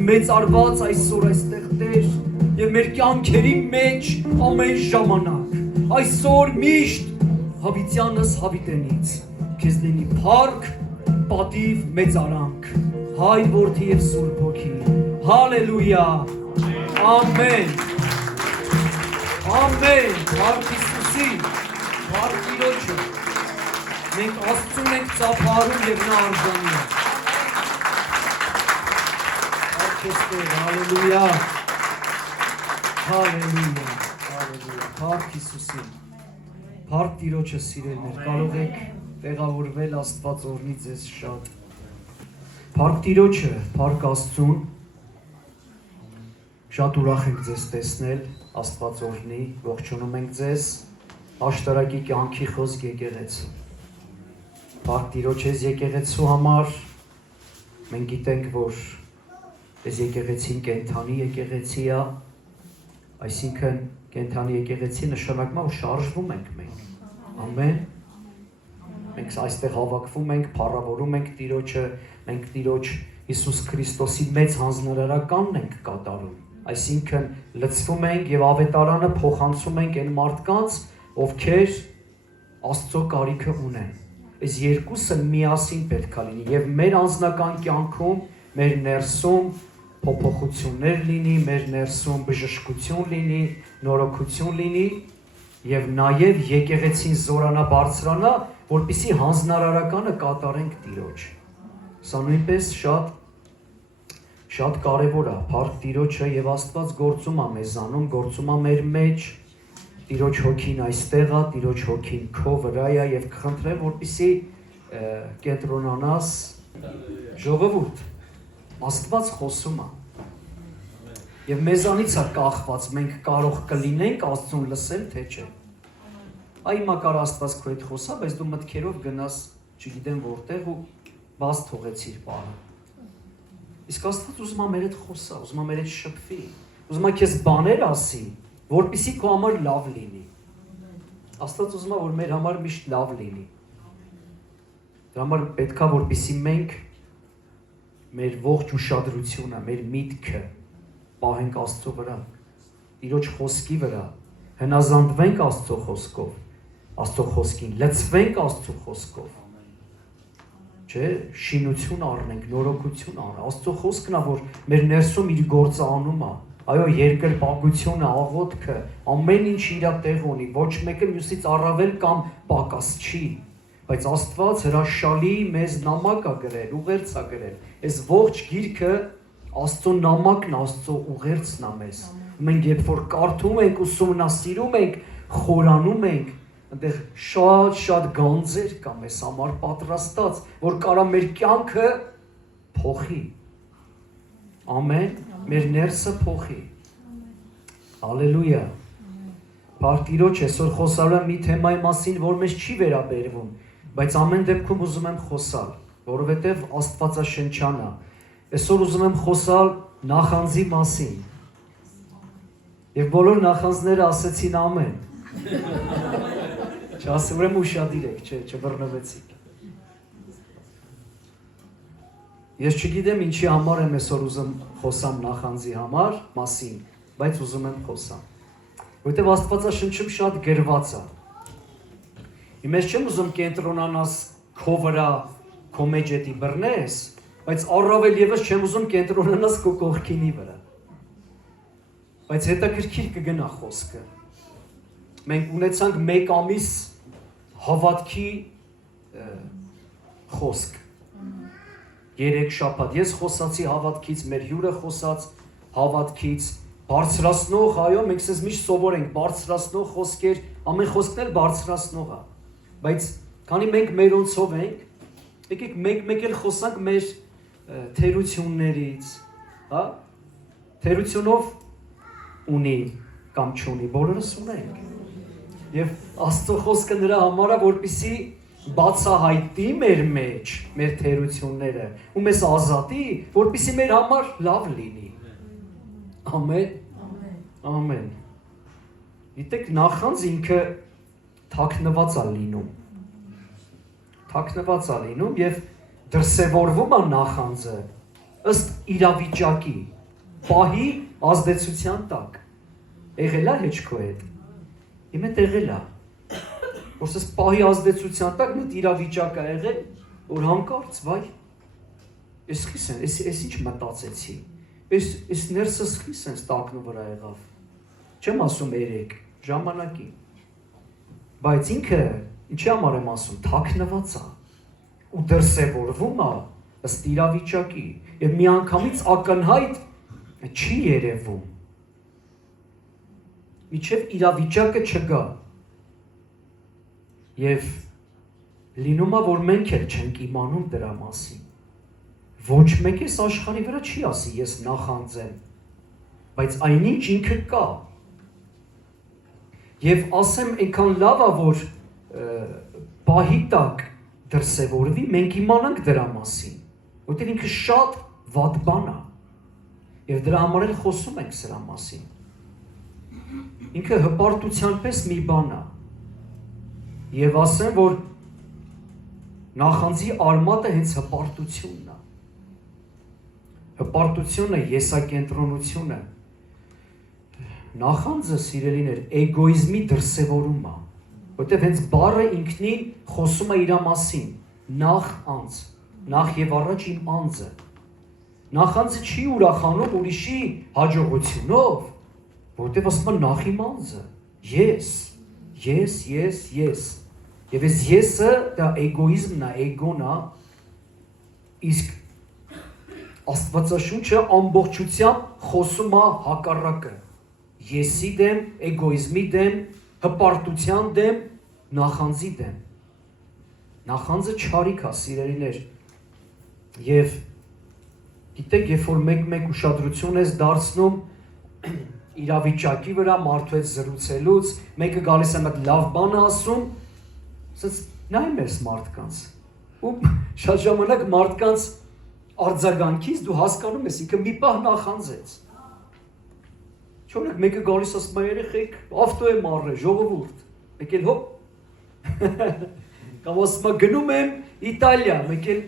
մեծարված այսօր այստեղ Տեր եւ մեր կյանքերի մեջ ամեն ժամանակ այսօր միշտ հավիտյանս հավիտենից քեզ լինի փառք, պատիվ, մեծարանք Հայ Որդի եւ Սուրբ Հոգի հալելույա ամեն ամեն Փառք Հիսուսի փառք Տիրոջը մենք Աստծուն ենք ծափարում եւ նա արժանի է Hallelujah. Hallelujah. Hallelujah. Փառք Հիսուսին։ Փառք Տիրոջը սիրելիներ, կարող եք տեղավորվել Աստված օրհնի ձեզ շատ։ Փառք Տիրոջը, փառք Աստծուն։ Շատ ուրախ ենք ձեզ տեսնել, Աստված օրհնի, ողջունում ենք ձեզ աշտարակի կյանքի խոսք եկեղեցու։ Փառք Տիրոջ ես եկեղեցու համար։ Մենք գիտենք, որ Այս եկեղեցին կենթանի եկեղեցի է, այսինքն կենթանի եկեղեցի նշանակում է, որ շարժվում ենք մենք, ամեն, մենք այստեղ հավաքվում ենք, փառավորում ենք Տիրոջը, մենք Տիրոջ Հիսուս Քրիստոսի մեծ հանձնարարականն ենք կատարում, այսինքն լցվում ենք և ավետարանը փոխանցում ենք այն մարդկանց, ովքեր Աստծո կարիքը ունեն, այս երկուսը միասին պետք է լինի և մեր անձնական կյանքում, մեր ներսում փոփոխություններ լինի, մեր ներսում բժշկություն լինի, նորոգություն լինի եւ նաեւ եկեղեցին զորանա բարձրանա, որպեսզի հանձնարարականը կատարենք Տիրոջ։ Սա նույնպես շատ կարեւոր է, փառք Տիրոջը եւ Աստված գործում է մեզանում, գործում է մեր մեջ, Տիրոջ հոգին այստեղ է, Տիրոջ հոգին քո վրա է եւ կխնդրեմ, որպեսզի կենտրոնանաս ժողովուրդ Աստված խոսում է և մեզանից է կախված, մենք կարող կլինենք Աստծուն լսել, թե չէ։ Հիմա կար Աստված քո հետ խոսա, բայց դու մտքերով գնաս, չգիտեմ որտեղ ու բաց թողեցիր բանը։ Իսկ Աստված ուզում է մեր հետ խոսա, ուզում է մեր հետ շփվի, ուզում է քեզ բաներ ասի, որպեսզի քո համար լավ լինի։ Աստված ուզում է, որ մեր համար միշտ լավ լինի։ Դրա համար պետք է, որպեսզի մենք մեր ողջ ուշադրությունը, մեր միտքը պահենք Աստծո վրա, Տիրոջ խոսքի վրա, հնազանդվենք Աստծո խոսքով, Աստծո խոսքին, լցվենք Աստծո խոսքով, չէ, շինություն առնենք, նորոգություն առնենք, Աստծո խոսքն է, որ մեր ներսում իր գործը անում է, այո, երկրպագությունը, աղոթքը, ամեն ինչ իր տեղ ունի, ոչ մեկը մյուսից առավել կամ պակաս չի, բայց Աստված հրաշալի մեզ նամակ է գրել, ուղերձ է գրել, այս ողջ գիրքը Աստծո նամակն, Աստծո ուղերձն է մեզ, մենք երբ որ կարդում ենք, ուսումնասիրում ենք, խորանում ենք, այնտեղ շատ գանձեր կա մեզ համար պատրաստած, որ կարա մեր կյանքը փոխի, ամեն, մեր ներսը փոխի, հալելույա, Փառք Տիրոջ, այսօր խոսալու եմ մի թեմայի մասին, որ մեզ չի վերաբերվում, բայց ամեն դեպքում ուզում եմ խոսալ, որովհետև Աստվածաշնչյան է, այսօր ուզում եմ խոսալ նախանձի մասին, և բոլոր նախանձները ասեցին ամեն, չասեմ ուրեմն ուշադիր եք, չբռնվեցիք, ես չգիտեմ ինչի համար եմ այսօր ուզում խոսամ նախանձի համար մասին, բայց ուզում եմ խոսամ, որովհետև Աստվածաշնչում շատ գրված է, Ես չեմ ուզում կենտրոնանաս քո վրա, քո մեջ էդի բռնես, բայց առավել ևս չեմ ուզում կենտրոնանաս քո կողքինի վրա։ Բայց հետաքրքիր կգնա խոսքը։ Մենք ունեցանք մեկ ամիս հավատքի խոսք։ 3 շաբաթ ես խոսացի հավատքից, մեր հյուրը խոսաց հավատքից, բարձրացնող, այո, մենք սենց միշտ սովոր ենք, բարձրացնող խոսքեր, ամեն խոսքն էլ բարձրացնող է։ Բայց քանի մենք մերոնցով ենք, եկեք մեկ էլ խոսանք մեր թերություններից, հա? Թերությունով ունի կամ չունի, բոլորս ունենք։ Եվ Աստծո խոսքը նրա համար է, որպեսզի բացահայտի մեր մեջ մեր թերությունները ու մեզ ազատի, որպեսզի մեր համար լավ լինի։ Ամեն։ Ամեն։ Գիտեք, նախանձ ինքը թաքնված է լինում։ Թաքնված է լինում եւ դրսևորվում է նախանձը ըստ իրավիճակի, պահի ազդեցության տակ։ Եղել է հեչ քո հետ։ Իմ հետ եղել է։ Որ սես պահի ազդեցության տակ մի իրավիճակ է եղել, որ հանկարծ, վայ, ես խիս են, ես ինչ մտածեցի, ես ներսս խիս են տակնու վրա եղավ, չեմ ասում երեք, ժամանակի, բայց ինքը, ինչի համար եմ ասում, թաքնված է, ու դրսևորվում է ըստ իրավիճակի, և մի անգամից ակնհայտ չի երևում, միջև իրավիճակը չգա, և լինում է, որ մենք էլ չենք իմանում դրա մասին, ոչ մեկ ես աշխարհի վրա չի ասի, ես նախանձեմ, բայց այնինչ ինքը կա, և ասեմ այնքան լավ է, որ պահի տակ դրսևորվի, մենք իմանանք դրա մասին, որտեղ ինքը շատ վատ բան է, և դրա համար էլ խոսում ենք սրա մասին, ինքը հպարտության պես մի բան է, և ասեմ, որ նախանձի արմատը հենց հպարտությունն է, հպարտությունը, եսակենտրոնությունը, նախանձը սիրելիներ, էգոիզմի դրսևորում է, որտև հենց բառը ինքնին խոսում է իր մասին, նախ անձ, նախ և առաջ իմ անձը, նախանձը չի ուրախանում ուրիշի հաջողությունով, որտև ասում է նախ իմ անձը, ես, և ես եսը դա էգոիզմն է, էգոն է, իսկ Աստվածաշունչը ամբողջությամբ խոսում է հակառակը, եսի դեմ, էգոիզմի դեմ, հպարտության դեմ, նախանձի դեմ, նախանձը չարիք է սիրելիներ, և գիտեք, երբ որ մեկ ուշադրություն ես դարձնում իրավիճակի վրա, մարդու հետ զրուցելուց, մեկը գալիս է մեկ լավ բան ասում, սենց նայում ես մարդկանց, ու շատ ժամանակ մարդկանց արձագանքից դու հասկանում ես, ինքը մի պահ նախանձեց, չորեք մեկը գալիս ասում է երեխեք, ավտո եմ առել, ժողովուրդ, մեկ էլ հոպ, կամ ասում է գնում եմ Իտալիա, մեկ էլ,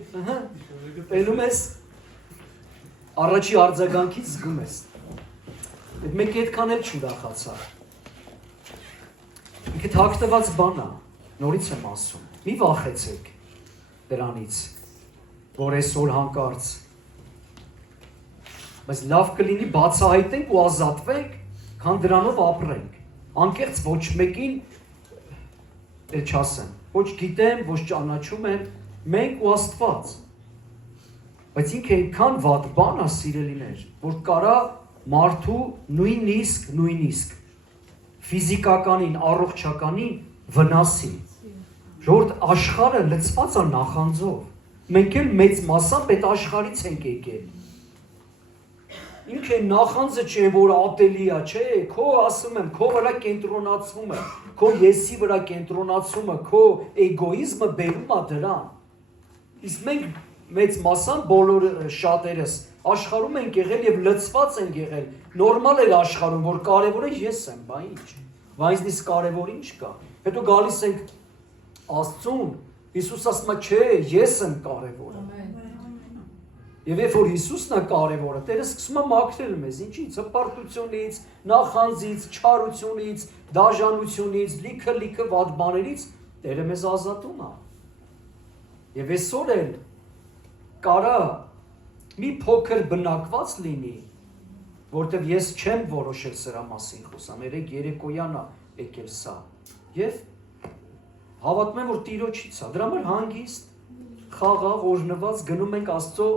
տենում ես, առաջի արձագանքից զգում ես, մեկ այդքան էլ չուրախացա, ինքը թաքնված բան է, նորից եմ ասում, մի վախեցեք դրանից, որ այսօր հանկարծ, բայց լավ կլինի բացահայտենք ու ազատվենք, քան դրանով ապրենք, անկեղծ ոչ մեկին, չասեմ, ոչ գիտեմ, ոչ ճանաչում եմ, մենք ու Աստված, բայց ինքը այնքան վատ բան է սիրելիներ, որ կարա մարդու նույնիսկ, ֆիզիկականին, առողջականին վնասի, ժողովուրդ աշխարհը լցված է նախանձով, մենք էլ մեծ մասամբ այդ աշխարհից ենք եկել, ինքը նախանձը չէ, որ ատելի է, չէ, քո ասում եմ, քո վրա կենտրոնացումը, քո եսի վրա կենտրոնացումը, քո էգոիզմը բերում է դրան, իսկ մենք մեծ մասամբ բոլոր շատերս աշխարհում ենք եղել և լցված ենք եղել, նորմալ էր աշխարհում, որ կարևորը ես եմ, բա ինչ, վայնձնից կարևոր ինչ կա, հետո գալիս ենք Աստծուն, Հիսուս ասում է, չէ, ես եմ կարևորը, և երբ որ Հիսուսն է կարևորը, Տերը սկսում է մաքրել մեզ, ինչից, հպարտությունից, նախանձից, չարությունից, դաժանությունից, լիքը վատ բաներից, Տերը մեզ ազատում է, և այսօր էլ կարա մի փոքր բնակված լինի, որտև ես չեմ որոշել սրա մասին խոսամ, երեկոյան է եկել սա, և հավատում եմ, որ Տիրոջից է, դրա համար հանգիստ, խաղաղ, օրհնված գնում ենք Աստծո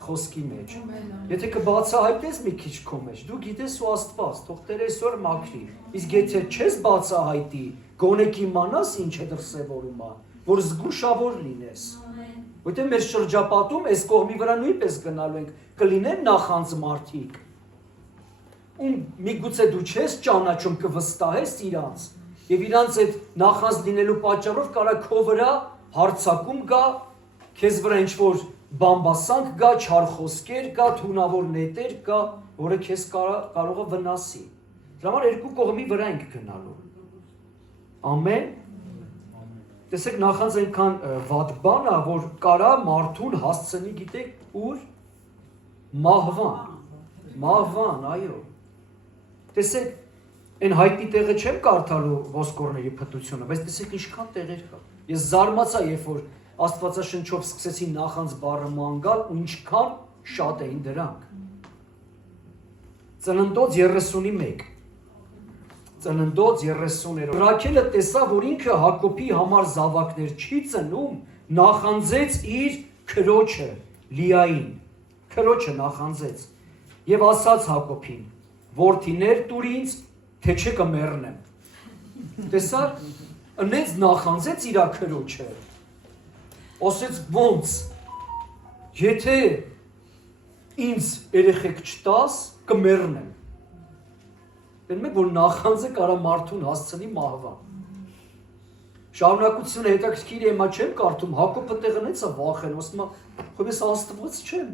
խոսքի մեջ, եթե կբացահայտես մի քիչ քո մեջ, դու գիտես ու Աստված, թող Տերը այսօր մաքրի, իսկ եթե չես բացահայտի, գոնե կիմանաս ինչ է դրսևորում է, որ զգուշավոր լինես, որտեղ մեր շրջապատում այս կողմի վրա նույնպես գնալու ենք, կլինեն նախանձ մարդիկ, ում միգուցե դու չես ճանաչում, կվստահես իրանց, և իրանց այդ նախանձ լինելու պատճառով կարա քո վրա հարցակում գա, քեզ վրա ինչ-որ բամբասանք գա, չար խոսքեր կա, թունավոր նետեր կա, որը քեզ կարող է վնասի, դրա համար երկու կողմի վրա ենք գնալու, ամեն, տեսեք նախանձ այնքան վատ բան է, որ կարա մարդուն հասցնի, գիտեք, ուր, Մահվան, այո։ Տեսեք, այն հայտնի տեղը չեմ կարդալու ոսկորների փտությունը, բայց տեսեք ինչքան տեղեր կա։ Ես զարմացա, երբ որ Աստվածաշնչով սկսեցի նախանձ բառը ման գալ ու ինչքան շատ էին դրանք։ Ծննդոց 31 Ծննդոց 30-երորդ Ռաքելը տեսավ, որ ինքը Հակոբի համար զավակներ չի ծնում, նախանձեց իր քրոջը Լիային, քրոջը նախանձեց եւ ասաց Հակոբին. «Որդիներ տուր ինձ, թե չէ կմեռնեմ»։ Տեսա՞ր, ընեց նախանձեց իր քրոջը։ Ասեց ոնց, եթե ինձ երեխեք չտաս, կմեռնեմ։ Տեսնում եք, որ նախանձը կարա մարդուն հասցնի մահվան։ Շարունակությունը հետաքրքիր է, հիմա չեմ կարդում, Հակոբը տեղնեց է վախեն, ասում է, խո ես Աստված չեմ,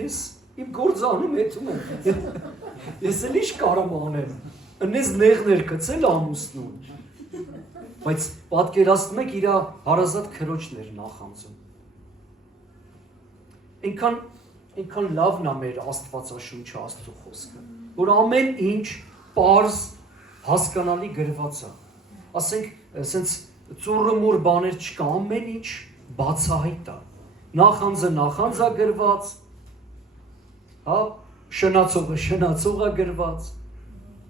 ես իմ գործը անում հետում եմ, ես էլ ինչ կարամ անեմ, ընես նեղներ կծել ամուսնուն, բայց պատկերացնում եք իր հարազատ քրոջն էր նախանձում։ Այնքան լավն է մեր Աստվածաշունչը, Աստծո խոսքը, որ ամեն ինչ պարզ հասկանալի գրված է։ Ասենք, ասենց ծուռմուռ բաներ չկա, ամեն ինչ բացահայտ է։ Նախանձը գրված, հա, շնացողը գրված։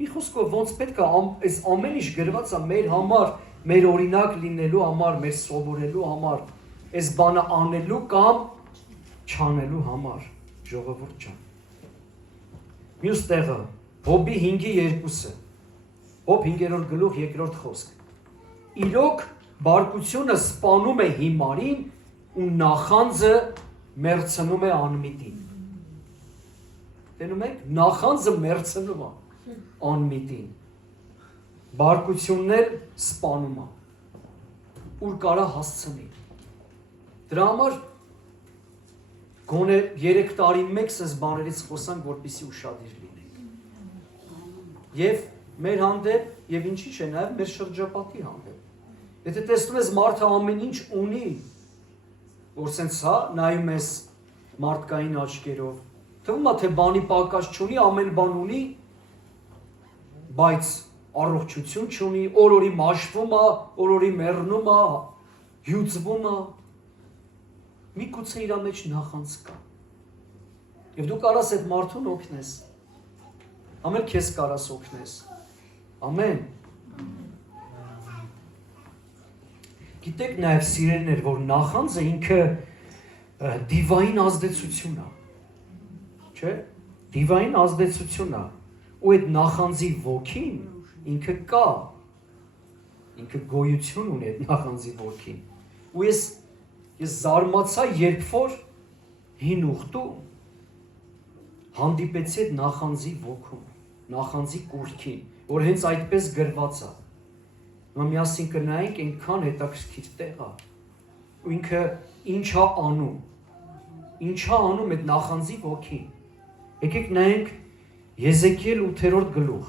Մի խոսքով ոնց պետք է այս ամեն ինչ գրված է մեր համար, մեր օրինակ լինելու համար, մեր սովորելու համար, այս բանը անելու կամ չանելու համար, ժողովուրդ ջան։ Մյուս տեղը, Հոբի 5:2, Հոբ 5-րդ գլուխ 2-րդ խոսք։ Իրոք բարկությունը սպանում է հիմարին ու նախանձը մերցնում է անմիտին։ Տենում եք, նախանձը մերցնում է անմիտին։ Բարկությունն էլ սպանում է։ Ուր կարա հասցնի։ Դրա համար գոնե 3 տարին մեկ սենց բաներից խոսանք, որպեսզի ուշադիր լինենք։ Եվ մեր հանդեպ, եւ ինչի՞ չէ, նաեւ մեր շրջապատի հանդեպ։ Եթե տեսնում ես մարդը ամեն ինչ ունի, որ սենց հա նայում ես մարդկային աչքերով, թվում է թե բանի պակաս չունի, ամեն բան ունի, բայց առողջություն չունի, օրորի մաշվում է, օրորի մեռնում է, հյուծվում է, միգուցե իր մեջ նախանձ կա։ Եվ դու կարաս այդ մարդուն օգնես, ամեն քեզ կարաս օգնես, ամեն։ Գիտեք նաև սիրելիներ, որ նախանձը ինքը դիվային ազդեցություն է, չէ՞, դիվային ազդեցություն է, ու այդ նախանձի ոգին ինքը կա, ինքը գոյություն ունի այդ նախանձի ոգին, ու ես զարմացա, երբ որ հին ուխտում հանդիպեցի այդ նախանձի ոգում, նախանձի կուռքին, որ հենց այդպես գրված է։ Հիմա միասին կնայենք, այնքան հետաքրքիր տեղ է, ու ինքը ինչ է անում այդ նախանձի ոգին։ Եկեք նայենք Եզեկիել 8-րդ գլուխ։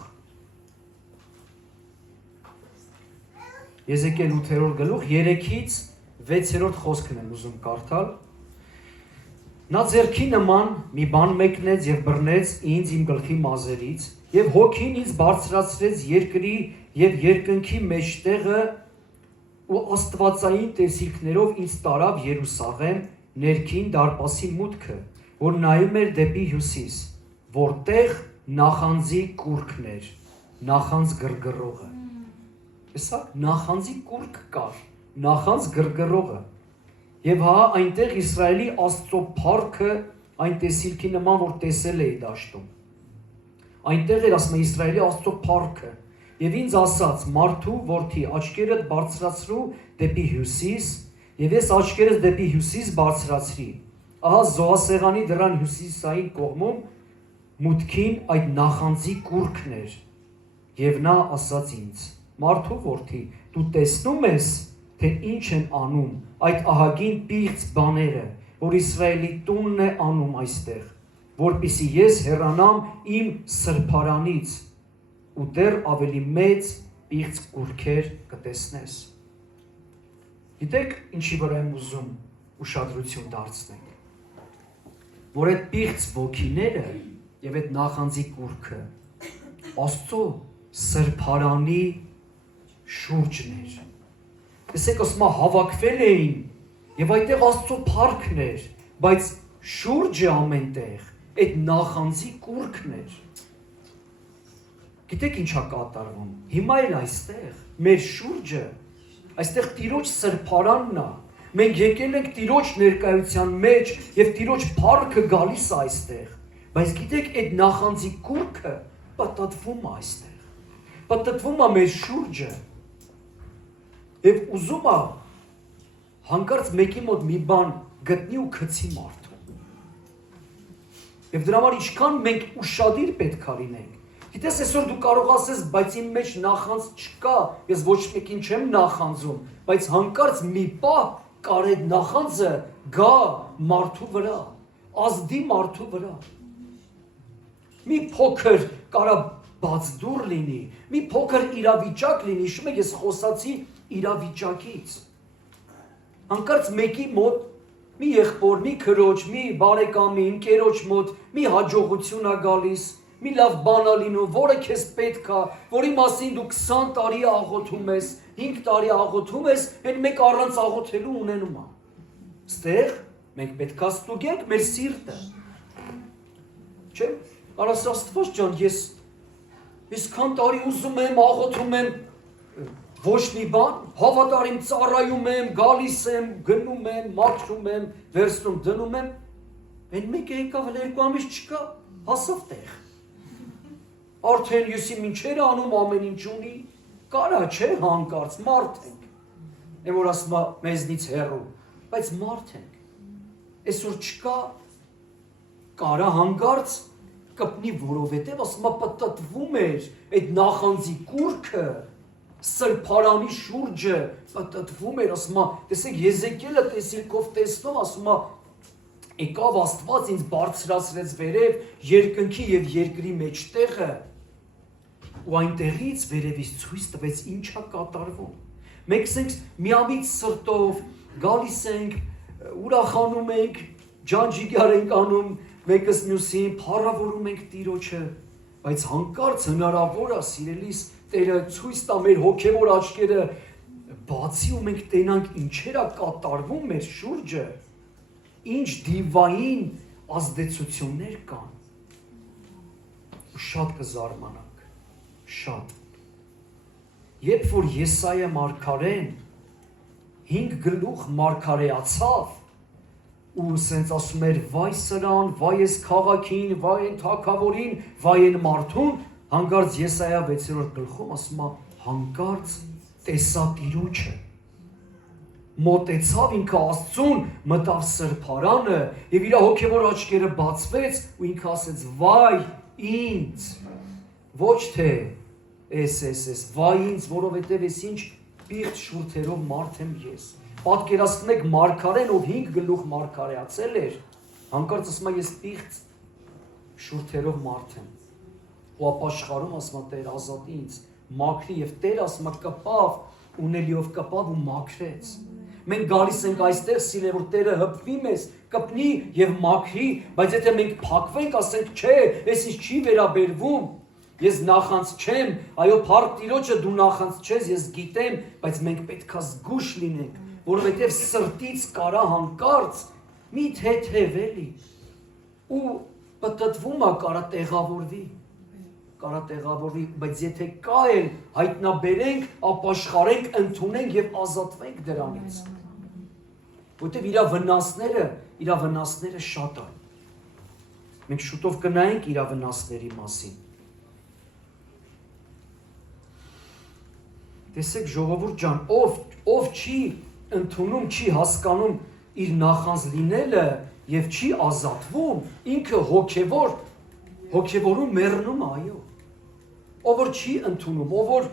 Եզեկիել 8-րդ գլուխ 3-ից 6-րդ խոսքն եմ ուզում կարդալ։ Նա ձեռքի նման մի բան մեկնեց եւ բռնեց ինձ իմ գլխի մազերից, եւ հոգին ինձ բարձրացրեց երկրի եւ երկնքի մեջտեղը ու աստվածային տեսիլքներով ինձ տարավ Երուսաղեմ ներքին դարպասի մուտքը, որ նայում էր դեպի հյուսիս, որտեղ նախանձի կուռքն էր, նախանձ գրգռողը։ Տեսա՞ք, նախանձի կուռք կար, նախանձ գրգռողը։ Եվ հա այնտեղ Իսրայելի Աստծո փառքը այն տեսիլքի նման, որ տեսել էի դաշտում։ Այնտեղ էր ասում Իսրայելի Աստծո փառքը։ Եվ ինձ ասաց. մարդու որդի, աչքերդ բարձրացրու դեպի հյուսիս, եւ ես աչքերս դեպի հյուսիս բարձրացրի։ Ահա զոհասեղանի դռան հյուսիսային կողմում մուտքին այդ նախանձի կուռքն էր։ Եվ նա ասաց ինձ. մարդու որդի, դու տեսնում ես, թե ինչ են անում այդ ահագին պիղծ բաները, որ Իսրայելի տունն է անում այստեղ, որպեսզի ես հեռանամ իմ սրբարանից ու դեռ ավելի մեծ պիղծ կուռքեր կտեսնես։ Գիտեք ինչի վրա եմ ուզում ուշադրություն դարձնել։ որ այդ պիղծ ոգիները եւ այդ նախանձի կուրքը Աստծո սրբարանի շուրջն էր։ Տեսեք, ասում հավաքվել էին եւ այդտեղ Աստծո փառքն էր, բայց շուրջը ամենտեղ այդ նախանձի կուրքն էր։ Գիտեք ինչա կատարվում։ Հիմա էլ այստեղ մեր շուրջը, այստեղ Տիրոջ սրբարանն է։ Մենք եկել ենք Տիրոջ ներկայության մեջ եւ Տիրոջ փառքը գալիս է այստեղ։ Բայց գիտեք, այդ նախանձի կուրքը պատտվում է այստեղ։ Պատտվում է մեր շուրջը։ Եվ ուզում է հանկարծ մեկի մոտ մի բան գտնի ու գցի մարդու։ Եվ դրա համար ինչքան մենք ուշադիր պետք է լինենք։ Գիտես, այսօր դու կարող ասես, բայց իմ մեջ նախանձ չկա, ես ոչ մեկին չեմ նախանձում, բայց հանկարծ մի պահ կար այդ նախանձը գա մարդու վրա, ազդի մարդու վրա։ Մի փոքր կարա բաց դուռ լինի, մի փոքր իրավիճակ լինի, հիշում եք, ես խոսացի իրավիճակից։ Հանկարծ մեկի մոտ մի եղբոր, մի քրոջ, մի բարեկամի, ընկերոջ մոտ մի հաջողություն է գալիս, մի լավ բան է լինում, որը քեզ պետք է, որի մասին դու 20 տարի աղոթում ես, 5 տարի աղոթում ես, այն մեկ առանց աղոթելու ունենում է։ Ստեղ մենք պետք է ստուգենք մեր սիրտը։ Չէ՞, արաս Աստված ջան, ես քան տարի ուզում եմ, աղոթում եմ, ոչ մի բան, հավատարիմ ծառայում եմ, գալիս եմ, գնում եմ, մաքրում եմ, վերցնում դնում եմ, այն մեկը եկավ, 2 ամիս չկա, հասավ տեղ։ Արդեն եսի մինչեր անում ամեն ինչ ունի, կարա չէ հանկարծ, մարդ ենք, եմ որ ասում է մեզնից հեռու, բայց մարդ ենք, այսօր չկա, կարա հանկարծ կպնի, որովհետև ասում է պտտվում էր այդ նախանձի կուրքը, սրբարանի շուրջը պտտվում էր, ասում է, տեսեք Եզեկիելը տեսիլքով տեսնում, ասում է, եկավ Աստված ինձ բարձրացրեց վերև երկնքի եւ երկրի մեջտեղը ու այնտեղից վերևից ցույց տվեց ինչա կատարվում։ Մենք ասենք միամիտ սրտով գալիս ենք, ուրախանում ենք, ջանջիկյար ենք անում, մեկս մյուսին փառավորում ենք Տիրոջը, բայց հանկարծ հնարավոր է սիրելիս Տերը ցույց տա մեր հոգևոր աչքերը բացի ու մենք տենանք ինչեր է կատարվում մեր շուրջը, ինչ դիվային ազդեցություններ կան։ Ու շատ կզարմանանք, շատ։ Երբ որ Եսայա մարգարեն 5 գլուխ մարգարեացավ ու սենց ասում էր վայ սրան, վայ ես քաղաքին, վայ են թագավորին, վայ են մարդուն, հանկարծ Եսայա 6-րդ գլխում ասում է հանկարծ տեսա Տիրոջը, մոտեցավ ինքը Աստծուն, մտավ սրբարանը եւ իր հոգեվոր աչքերը բացվեց ու ինքը ասեց վայ ինձ, ոչ թե էս, վայ ինձ, որովհետեւ ես ինչ պիղծ շուրթերով մարդ եմ ես։ Պատկերացնեք մարգարեն, ով 5 գլուխ մարգարեացել էր, հանկարծ ասում է ես պիղծ շուրթերով մարդ եմ։ Ու ապաշխարում ասում է Տեր ազատի ինձ, մաքրի եւ Տեր ասում է կպավ, ունելիով կպավ ու մաքրեց։ Մենք գալիս ենք այստեղ սիրել որ Տերը հպվի մեզ, կպնի եւ մաքրի, բայց եթե մենք փակվենք, ասենք չէ, ես ինչ չի վերաբերվում, ես նախանց չեմ, այո փառք Տիրոջը դու նախանց չես, ես գիտեմ, բայց մենք պետքա զգուշ լինենք, որովհետեւ սրտից կարա հանկարծ մի թեթև էլի ու պտտվում է կարա տեղավորվի, բայց եթե կա էլ հայտնաբերենք, ապաշխարենք, ընդունենք եւ ազատվենք դրանից։ Որտեւ իր վնասները շատ են։ Մենք շուտով կնայենք իր վնասների մասին։ Տեսեք ժողովուրդ ջան, ով չի ընդունում, չի հասկանում իր նախանձ լինելը եւ չի ազատվում, ինքը հոգեվորում մեռնում է, այո։ Ով որ չի ընդունում, ով որ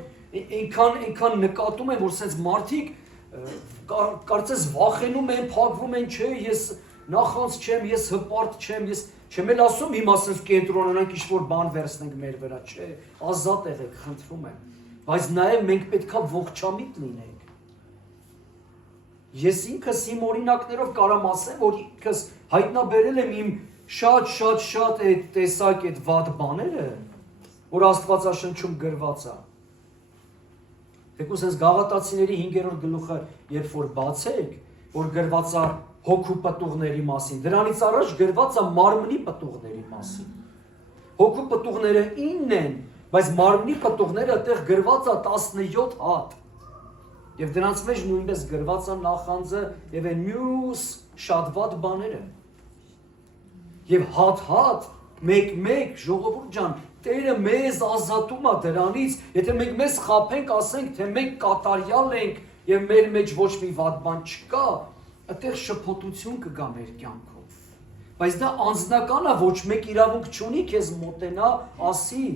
այնքան նկատում են, որ sense մարդիկ կարծես վախենում են, փակվում են, չէ, ես նախանձ չեմ, ես հպարտ չեմ, ես չեմ էլ ասում հիմա sense կենտրոնանանք ինչ-որ բան վերցնենք մեր վրա, չէ, ազատ եղեք, խնդրում եմ, բայց նաև մենք պետքա ողջամիտ լինենք։ Ես ինքս իմ օրինակներով կարամ ասեմ, որ ինքս հայտնաբերել եմ իմ շատ այդ տեսակ այդ վատ բաները, որ Աստվածաշնչում գրված է։ Թեկուզ այս Գաղատացիների 5-րդ գլուխը երբ որ բացեք, որ գրված է հոգու պտուղների մասին, դրանից առաջ գրված է մարմնի պտուղների մասին։ Հոգու պտուղները 9 են, բայց մարմնի պտուղները այդտեղ գրված է 17 հատ։ Եվ դրանց մեջ նույնպես գրված է նախանձը եւ այն մյուս շատ վատ բաները։ Եվ հատ մեկ ժողովուրդ ջան, Տերը մեզ ազատում է դրանից, եթե մենք մեզ խաբենք, ասենք, թե մենք կատարյալ ենք եւ մեր մեջ ոչ մի վատ բան չկա, այդտեղ շփոթություն կգա մեր կյանքով։ Բայց դա անձնական է, ոչ մեկ իրավունք չունի քեզ մոտենա, ասի,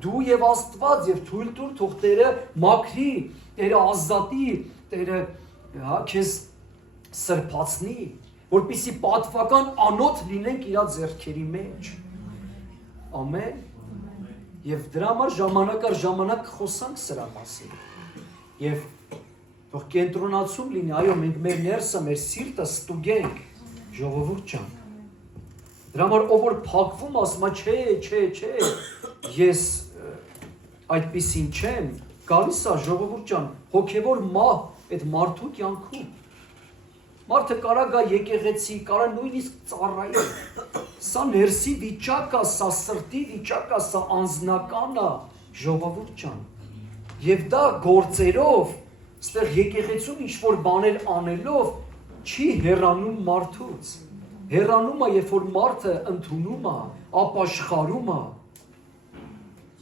դու եւ Աստված եւ թույլ տուր թող Տերը մաքրի, Տերը ազատի, Տերը քեզ սրբացնի, որպեսզի պատվական անոթ լինենք իր ձեռքերի մեջ։ Ամեն։ Եվ դրա համար ժամանակ առ ժամանակ խոսանք սրա մասին։ Եվ թող կենտրոնացում լինի, այո, մենք մեր ներսը, մեր սիրտը ստուգենք, ժողովուրդ ջան։ Դրա համար ով որ փակվում ասում է, չէ, ես այդպիսին չեմ, գալիս է ժողովուրդ ջան, հոգևոր մահ այդ մարդու կյանքում։ Մարդը կարա գա եկեղեցի, կարա նույնիսկ ծառայի։ Սա ներսի վիճակ է, սա սրտի վիճակ է, սա անձնական է, ժողովուրդ ջան։ Եվ դա գործերով, այստեղ եկեղեցում ինչ-որ բաներ անելով չի հեռանում մարդուց։ Հեռանում է, երբ որ մարդը ընդունում է, ապաշխարում է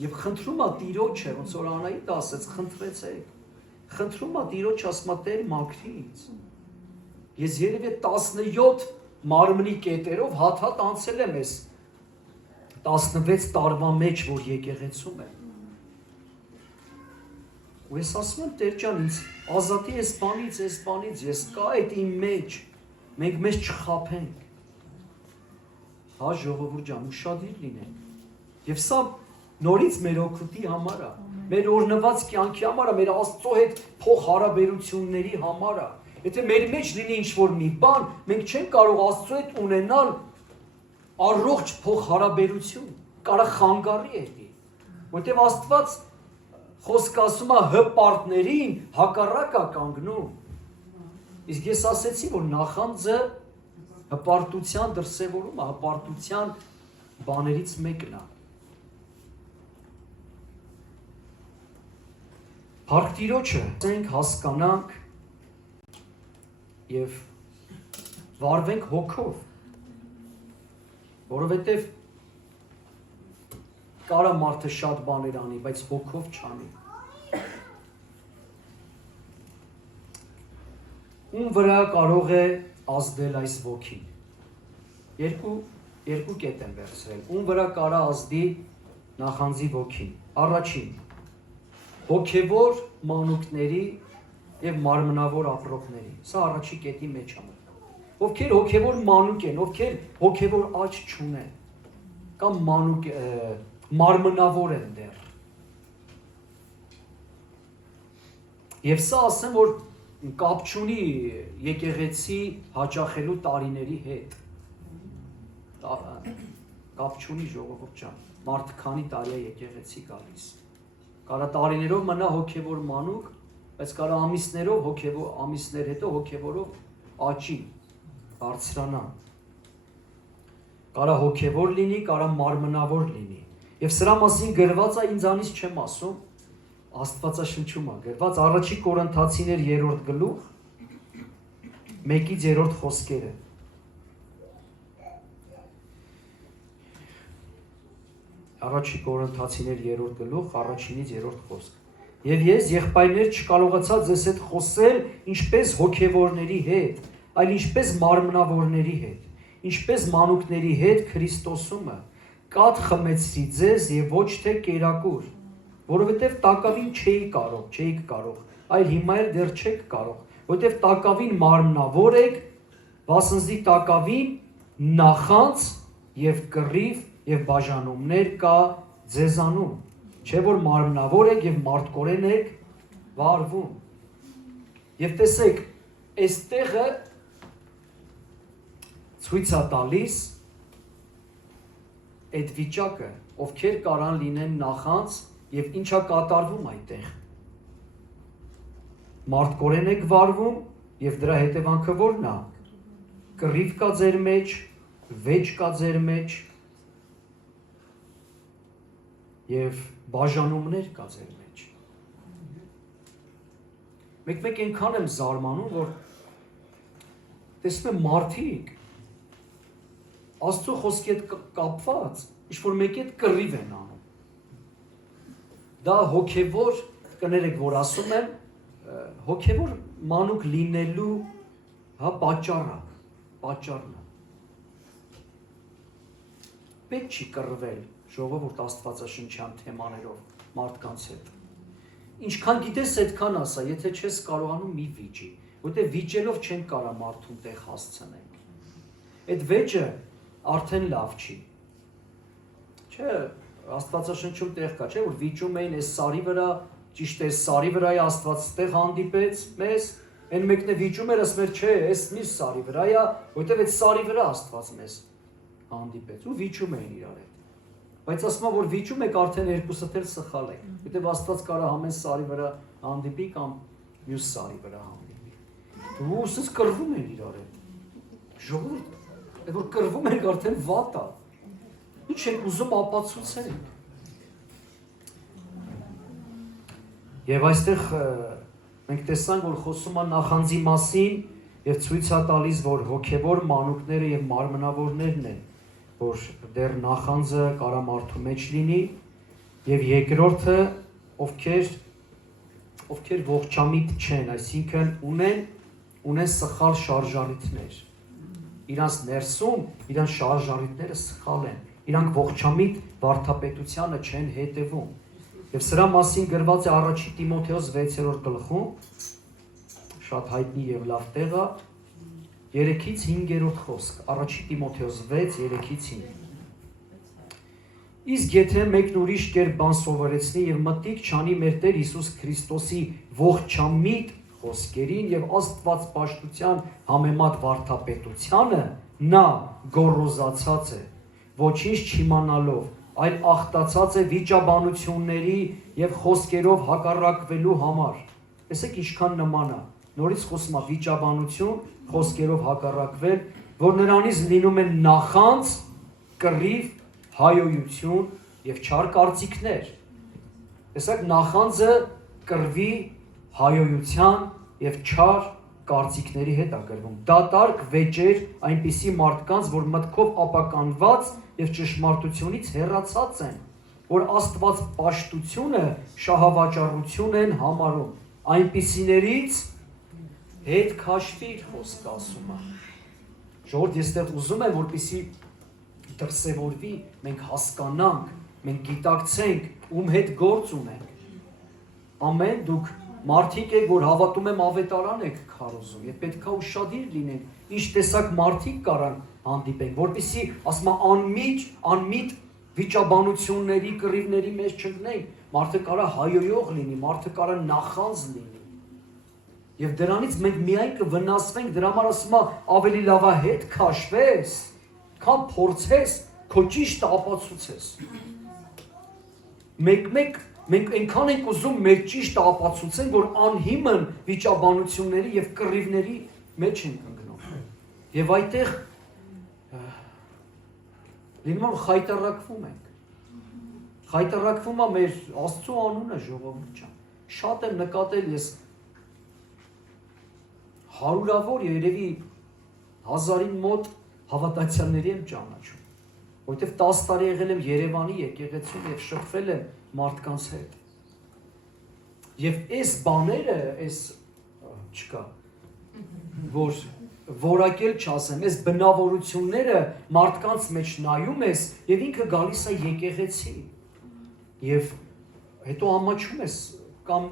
եւ խնդրում է Տիրոջը, ոնց որ Անահիտը ասեց, խնդրեցեք։ Խնդրում է Տիրոջ, ասում է Տեր մաքրից։ Ես երևի 17 մարմնի կետերով հատ անցել եմ ես 16 տարվա մեջ, որ եկեղեցում եմ։ Ու ես ասում եմ, Տեր ջան, ինձ ազատի այս բանից, ես կա այդ իմ մեջ, մենք մեզ չխաբենք։ Հա ժողովուրդ ջան, ուշադիր լինենք։ Եվ սա նորից մեր օգուտի համար է, մեր օրնված կյանքի համար է, մեր Աստծո հետ փոխհարաբերությունների համար է։ Եթե մեր մեջ լինի ինչ-որ մի բան, մենք չենք կարող Աստծո հետ ունենալ առողջ փոխհարաբերություն, կարող խանգարի էդի, որտեղ Աստված խոսք ասում է հպարտներին հակառակ է կանգնում։ Իսկ ես ասեցի, որ նախանձը հպարտության դրսևորում է, հպարտության բաներից մեկն է։ Փառք Տիրոջը, ասենք հասկանանք եւ վարվենք հոգով, որովհետեւ կարա մարդը շատ բաներ անի, բայց հոգով չանի։ Ում վրա կարող է ազդել այս ոգին։ Երկու կետ են վերցրել։ Ում վրա կարա ազդի նախանձի ոգին։ Առաջին, հոգևոր մանուկների եւ մարմնավոր ապրողների։ Սա առաջի կետի մեջ է։ Ովքեր հոգևոր մանուկ են, ովքեր հոգևոր աճ չունեն, կամ մարմնավոր են դեռ։ Եվ սա ասեմ, որ կապ չունի եկեղեցի հաճախելու տարիների հետ։ Կապ չունի ժողովուրդ ջան, մարդը քանի տարի է եկեղեցի գալիս։ Կարա տարիներով մնա հոգևոր մանուկ, բայց կարա ամիսներ հետո հոգևորով աճի, բարձրանա։ Կարա հոգևոր լինի, կարա մարմնավոր լինի։ Եվ սրա մասին գրված է, ինձանից չեմ ասում, Աստվածաշնչում է գրված, առաջի Կորինթացիներ 3-րդ գլուխ, 1-ից 3-րդ խոսքերը։ Առաջի Կորինթացիներ 3-րդ գլուխ, 1-ից 3-րդ խոսք։ Եվ ես եղբայրներ չկարողացա ձեզ հետ խոսել ինչպես հոգևորների հետ, այլ ինչպես մարմնավորների հետ, ինչպես մանուկների հետ Քրիստոսումը, կաթ խմեցրի ձեզ եւ ոչ թե կերակուր, որովհետեւ տակավին չէիք կարող, այլ հիմա էլ դեռ չեք կարող, որովհետեւ տակավին մարմնավոր եք, վասնզի տակավին նախանձ եւ կռիվ եւ բաժանումներ կա ձեզանում, չէ որ մարմնավոր եք եւ մարդկորեն եք վարվում։ Եվ տեսեք, այս տեղը ցույց է տալիս, այդ վիճակը, ովքեր կարան լինեն նախանց եւ ինչա կատարվում այդտեղ։ Մարդկորեն եք վարվում եւ դրա հետևանքը որն է։ Կռիվ կա ձեր մեջ, վեճ կա ձեր մեջ եւ բաժանումներ կա ձեր մեջ։ Մեկ այնքան եմ զարմանում, որ տեսնում եմ մարդիկ Աստծո խոսքի հետ կապված, ինչ-որ մեկի հետ կռիվ են անում։ Դա հոգևոր, կներեք, որ ասում եմ, հոգևոր մանուկ լինելու պատճառն է։ Պետք չի կռվել ժողովուրդ աստվածաշնչյան թեմաներով մարդկանց հետ։ Ինչքան գիտես, այդքան ասա, եթե չես կարողանում մի վիճի, որտեղ վիճելով չեն կարա մարդուն տեղ հասցնենք։ Այդ վեճը արդեն լավ չի։ Չէ, աստվածաշնչում տեղ կա, չէ, որ վիճում էին այս սարի վրա, ճիշտ է, սարի վրա է Աստված տեղ հանդիպեց մեզ, այն մեկն է վիճում էր, ասում էր, չէ, այս միշտ սարի վրա է, որտեղ այդ սարի վրա Աստված մեզ հանդիպեց ու վիճում էին իրար հետ։ Բայց ասում եմ, որ վիճում եք արդեն երկուսդ էլ սխալ եք, որտեղ Աստված կարա ամեն սարի վրա հանդիպի կամ մյուս սարի վրա հանդիպի։ Ու ուսից կռվում են իրար հետ։ Ժողովուրդ, այդ որ կռվում եք արդեն վատ է։ Ինչ եք ուզում ապացուցենք։ Եվ այստեղ մենք տեսանք, որ խոսում է նախանձի մասին եւ ցույց է տալիս, որ հոգեվոր մանուկները եւ մարմնավորներն են, որ դեռ նախանձը կարա մարդու մեջ լինի, եւ երկրորդը, ովքեր ողջամիտ չեն, այսինքն ունեն սխալ շարժառիթներ։ Իրանց ներսում իրանց շարժառիթները սխալ են, իրանք ողջամիտ վարդապետությանը չեն հետևում։ Եվ սրա մասին գրված է առաջի Տիմոթեոս 6-րդ գլխում, շատ հայտնի եւ լավ տեղ է, 3-ից 5-րդ խոսք, առաջի Տիմոթեոս 6, 3-ից 5։ Իսկ եթե մեկն ուրիշ կերպ բան սովորեցնի եւ մտիկ չանի մեր Տեր Հիսուս Քրիստոսի ողջամիտ խոսքերին եւ Աստված պաշտության համեմատ վարդապետությանը, նա գոռոզացած է, ոչինչ չիմանալով, այլ ախտացած է վիճաբանությունների եւ խոսքերով հակառակվելու համար։ Տեսեք ինչքան նման է։ Նորից խոսում է վիճաբանություն, խոսքերով հակառակվել, որ նրանից լինում են նախանձ, կռիվ, հայոյություն եւ չար կարծիքներ։ Տեսեք նախանձը կռվի, հայոյության եւ չար կարծիքների հետ է գրվում։ Դատարկ վեճեր այնպիսի մարդկանց, որ մտքով ապականված եւ ճշմարտությունից հեռացած են, որ Աստված պաշտությունը շահավաճառություն են համարում։ Այնպիսիներից հետ քաշվիր խոսք ասում է։ Ժողովուրդ, ես այդտեղ ուզում եմ, որպեսզի դրսևորվի, մենք հասկանանք, մենք գիտակցենք, ում հետ գործ ունենք։ Ամեն դուք մարդիկ եք, որ հավատում եմ ավետարան եք քարոզում, եւ պետքա ուշադիր լինենք, ինչ տեսակ մարդիկ կարան հանդիպենք, որպեսզի ասում անմիտ վիճաբանությունների, կռիվների մեջ չընկնենք, մարդը կարա հայոյող լինի, մարդը կարա նախանձ լինի։ Եվ դրանից մենք միայն կվնասվենք, դրա համար ասում է ավելի լավ է հետ քաշվես, քան փորձես, քո ճիշտը ապացուցես։ Մենք այնքան ենք ուզում մեր ճիշտը ապացուցենք, որ անհիմն վիճաբանությունների եւ կռիվների մեջ ենք ընկնում։ Եվ այդտեղ լինում է խայտարակվում ենք։ Խայտարակվում է մեր Աստծո անունը, ժողովուրդ ջան։ Շատ եմ նկատել ես հարյուրավոր երևի 1000-ին մոտ հավատացյալների եմ ճանաչում, որովհետև 10 տարի եղել եմ Երևանի եկեղեցում եւ շփվել եմ մարդկանց հետ։ Եվ այս բաները, չկա, որ որակել չասեմ, այս բնավորությունները մարդկանց մեջ նայում ես եւ ինքը գալիս է եկեղեցի։ Եվ հետո ամաչում ես կամ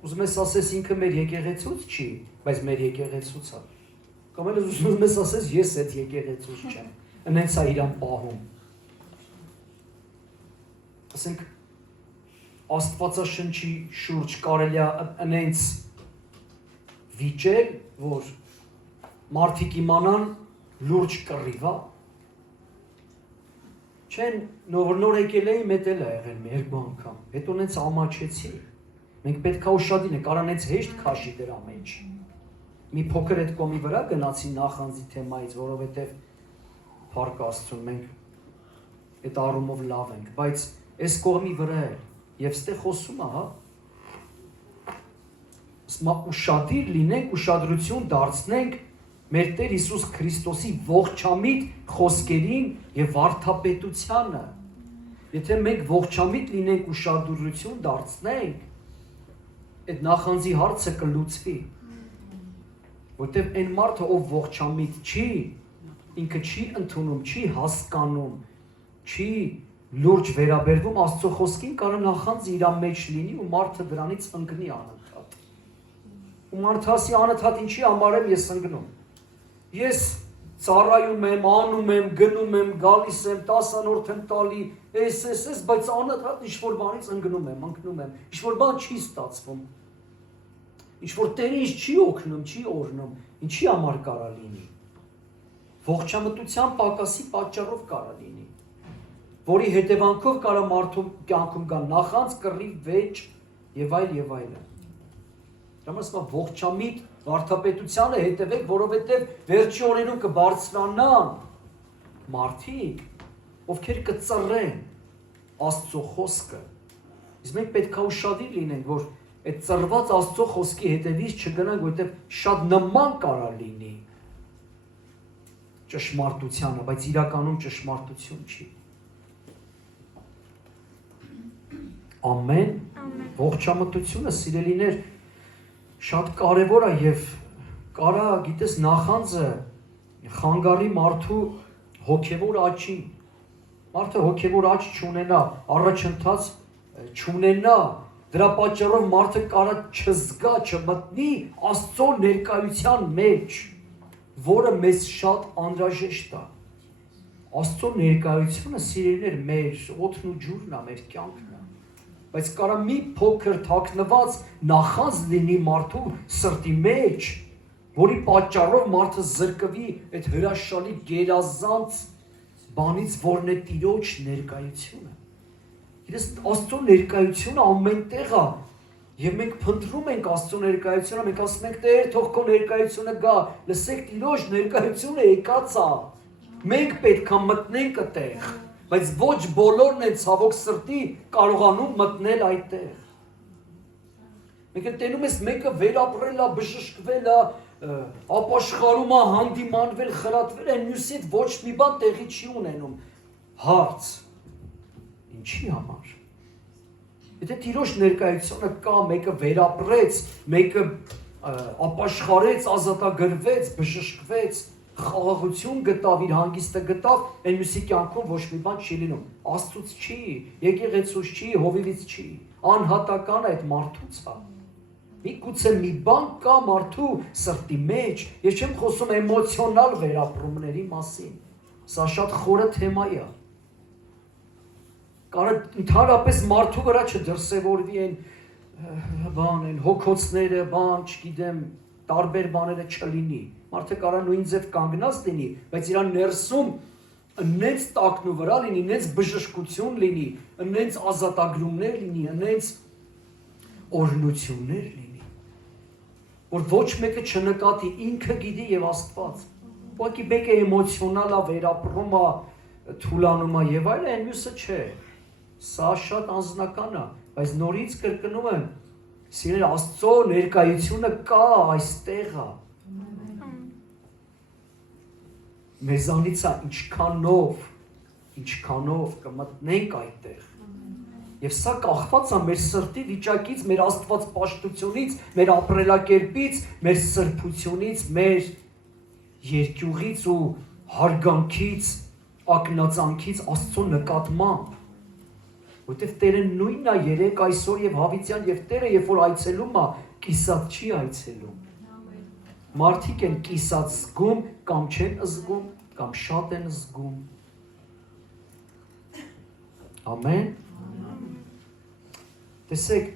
ուզում ես ասես ինքը մեր եկեղեցուց չի, բայց մեր եկեղեցուց է։ Կամ էլ ուզում ես ասես ես այդ եկեղեցուց չեմ։ Այնց է իրան պահում։ Ասենք Աստվածաշնչի շուրջ կարելի է այնց վիճել, որ մարդիկ իմանան լուրջ կռիվ է։ Չեն նոր եկել էի մետել է եղել մի երկու անգամ։ Հետո նենց ամաչեցի։ Մենք պետքա ուշադիր ենք, արանից հեշտ քաշի դրա մեջ։ Մի փոքր այդ կոմի վրա գնացի նախանձի թեմայից, որովհետև փառք Աստծուն մենք այդ առումով լավ ենք, բայց այս կողմի վրա է եւ ստե խոսում է, հա։ Սա ուշադիր լինենք, ուշադրություն դարձնենք մեր Տեր Հիսուս Քրիստոսի ողջամիտ խոսքերին եւ վարդապետությանը։ Եթե մենք ողջամիտ լինենք, ուշադրություն դարձնենք, այդ նախանձի հարցը կլուծվի։ Որտեւ այն մարդը, ով ողջամիտ չի, ինքը չի ընդունում, չի հասկանում, չի լուրջ վերաբերվում Աստծո խոսքին, կարող նախանձը իր մեջ լինի ու մարդը դրանից ընկնի անընդհատ։ Ու մարդը ասի անընդհատ ինչի համար եմ ես ընկնում։ Ես ծառայում եմ, անում եմ, գնում եմ, գալիս եմ, 10-րդ եմ տալի, էս, բայց անընդհատ ինչ-որ բանից ընկնում եմ, ինչ-որ բան չի ստացվում, ինչ-որ Տերը ինձ չի օգնում, չի օրհնում, ինչի համար կարա լինի։ Ողջամտության պակասի պատճառով կարա լինի, որի հետևանքով կարա մարդու կյանքում գա նախանձ, կռիվ, վեճ եւ այլն։ Դրանց ողջամիտ վարդապետությանը հետևեք, որովհետև վերջի օրերում կբարձրանան մարդիկ, ովքեր կծռեն Աստծո խոսքը։ Իսկ մենք պետք է ուշադիր լինենք, որ այդ ծռված Աստծո խոսքի հետևից չգնանք, որովհետև շատ նման կարա լինի ճշմարտությանը, բայց իրականում ճշմարտություն չի։ Ամեն։ Ողջամտությունը, սիրելիներ, շատ կարևոր է եւ կարա, գիտես, նախանձը խանգարի մարդու հոգևոր աճին։ Մարդը հոգևոր աճ չունենա, առաջընթաց չունենա, դրա պատճառով մարդը կարա չզգա, չմտնի Աստծո ներկայության մեջ, որը մեզ շատ անհրաժեշտ է։ Աստծո ներկայությունը, սիրելիներ, մեր օդն ու ջուրն է, մեր կյանքն է։ Բայց կարա մի փոքր թաքնված նախանձ լինի մարդու սրտի մեջ, որի պատճառով մարդը զրկվի այդ հրաշալի գերազանց բանից, որն է Տիրոջ ներկայությունը։ Իրես Աստծո ներկայությունը ամենտեղ է, եւ մենք փնտրում ենք Աստծո ներկայությունը, մենք ասում ենք Տեր, թող քո ներկայությունը գա, լսեք Տիրոջ ներկայությունը եկած է։ Մենք պետք է մտնենք այդտեղ, բայց ոչ բոլորն են ցավոք սրտի կարողանում մտնել այդտեղ։ Մենք տենում ես մեկը վերապրել է, բժշկվել է, ապաշխարում է, հանդիմանվել, խրատվել է, մյուսի հետ ոչ մի բան տեղի չի ունենում։ Հարց. ինչի համար։ Եթե Տիրոջ ներկայությունը կա, մեկը վերապրեց, մեկը ապաշխարեց, ազատագրվեց, բժշկվեց, խաղաղություն գտավ, իր հանգիստը գտավ, այն մյուսի կյանքում ոչ մի բան չի լինում։ Աստծուց չի, եկեղեցուց չի, հովիվից չի, անհատական այդ մարդուց է։ Միգուցե մի բան կա մարդու սրտի մեջ, ես չեմ խոսում էմոցիոնալ վերապրումների մասին, սա շատ խորը թեմա է։ Կարող ընդհանրապես մարդու վրա չդրսևորվի այն հոգոցները, չգիտեմ, տարբեր բաները չլինի։ Մարդը կարող նույն ձև կանգնած լինի, բայց իր ներսում նենց տակնու վրա լինի, նենց բժշկություն լինի, նենց ազատագրումներ լինի, նենց օրհնություններ լինի, որ ոչ մեկը չնկատի, ինքը գիտի եւ Աստված։ Ուղղակի մեկը էմոցիոնալ է, վերապրում է, թուլանում է եւ այլն, այն մյուսը չէ։ Սա շատ անձնական է, բայց նորից կրկնում եմ, սիրել Աստծո ներկայությունը կա այստեղ է։ Մեզանից է ինչքանով կմտնենք այդտեղ։ Եվ սա կախված է մեր սրտի վիճակից, մեր Աստված պաշտությունից, մեր ապրելակերպից, մեր սրբությունից, մեր երկյուղից ու հարգանքից, ակնածանքից Աստծո նկատմամբ։ Որտեվ Տերը նույնն է երեք, այսօր եւ հավիտյան, եւ Տերը երբ որ այցելում է, կիսատ չի այցելում։ Մարդիկ են կիսած զգում, կամ չեն զգում, կամ շատ են զգում։ Ամեն։ Տեսեք,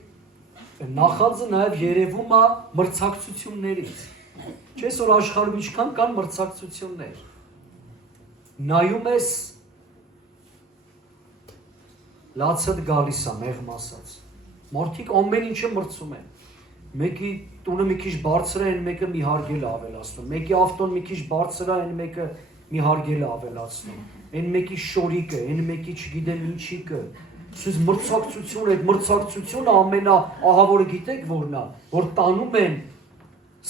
նախանձը նաև երևում է մրցակցություններից։ Չես որ աշխարհում ինչքան կան մրցակցություններ։ Նայում ես լացդ գալիս է մեղմ ասած։ Մարդիկ ամեն ինչը մրցում են։ Մեկի տունը մի քիչ բարձր է, այն մեկը մի հարգել ավելացնում։ Մեկի ավտոն մի քիչ բարձր է, այն մեկը մի հարգել ավելացնում։ Այն մեկի շորիկը, այն մեկի չգիտեմ ինչիկը։ Սուս մրցակցություն, այդ մրցակցությունը ամենաահավորը գիտեք որն է, որ տանում են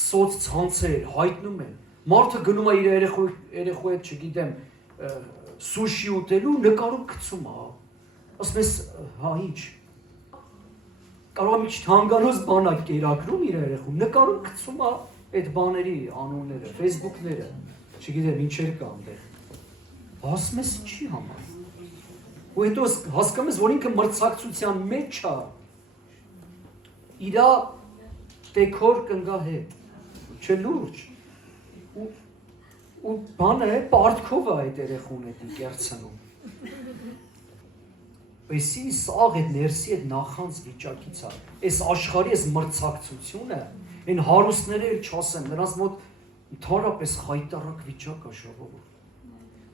սոց ցանցեր, հայտնում են։ Մարդը գնում է իր երեխու հետ, չգիտեմ, սուշի ուտելու, նկարում գցում է։ Ասում ես, հա ինչ։ Կարող է մի քիչ հանգանոց բան է կերակրում իր երեխուն, նկարում գցում է այդ բաների անունները, Facebook-ները, չգիտեմ ինչեր կա այնտեղ։ Ասում ես ինչի համար։ Ու հետո հասկանում ես, որ ինքը մրցակցության մեջ է։ Իրա տեքոր կնգա հետ։ Չէ լուրջ։ Ու բանը է, պարտքով է այդ երեխուն հետ կերցնում։ Այսի սաղ այդ ներսի այդ նախանց վիճակից է։ Այս աշխարհի այս մրցակցությունը, այն հարուստները էլ չասեմ, նրանց մոտ թարապես խայտարակ վիճակ է ժողովուրդ։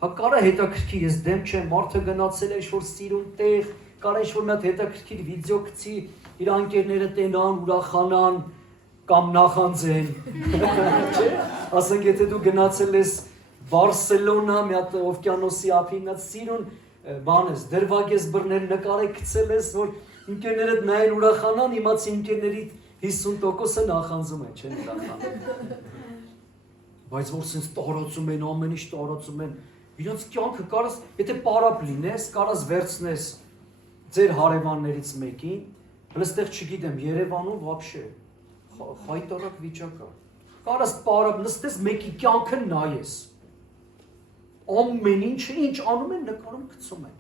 Հա կարա հետաքրքիր, ես դեմ չեմ, մարդը գնացել է ինչ-որ սիրուն տեղ, կարա ինչ-որ մի հատ հետաքրքիր վիդեո գցի, իր անկերները տենան, ուրախանան, կամ նախանձեն, չէ՞։ Ասենք եթե դու գնացել ես Բարսելոնա, մի հատ օվկիանոսի ափին, մի հատ սիրուն բան ես, դրվագ ես բռնել, նկար ես գցել ես, որ ընկերներդ նայեն ուրախանան, իմացի ընկերներիդ 50%-ը նախանձում են, չեն ուրախանում։ Բայց որ սենց տարածում են, ամեն ինչ տարածում են, իրենց կյանքը կարաս, եթե պարապ լինես, կարաս վերցնես ձեր հարևաններից մեկին, հլստեղ չգիտեմ, Երևանում վաբշե, խայտարակ վիճակա, կարաս պարապ նստես մեկի կյանքը նայես, ամեն ինչը ինչ անում են, նկարում գցում են,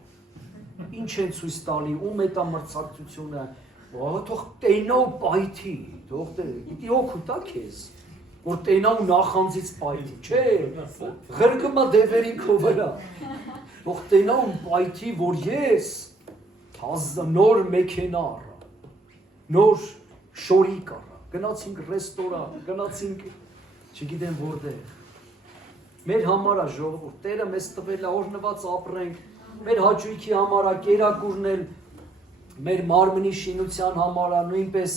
ինչ են ցույց տալի, ում է դա մրցակցությունը, թող տենա ու պայթի, թող գիտի օգուտ է քեզ, որ տենա ու նախանձից պայթի, չէ, ղրկմա դևերին քո վրա, թող տենա ու պայթի, որ ես նոր մեքենա առա, նոր շորիկ առա, գնացինք ռեստորան, գնացինք, չգիտեմ որտեղ, մեր համար է ժողովուրդ, Տերը մեզ տվել է օրհնված ապրենք, մեր հաճույքի համար է կերակուրնել, մեր մարմնի շինության համար է, նույնպես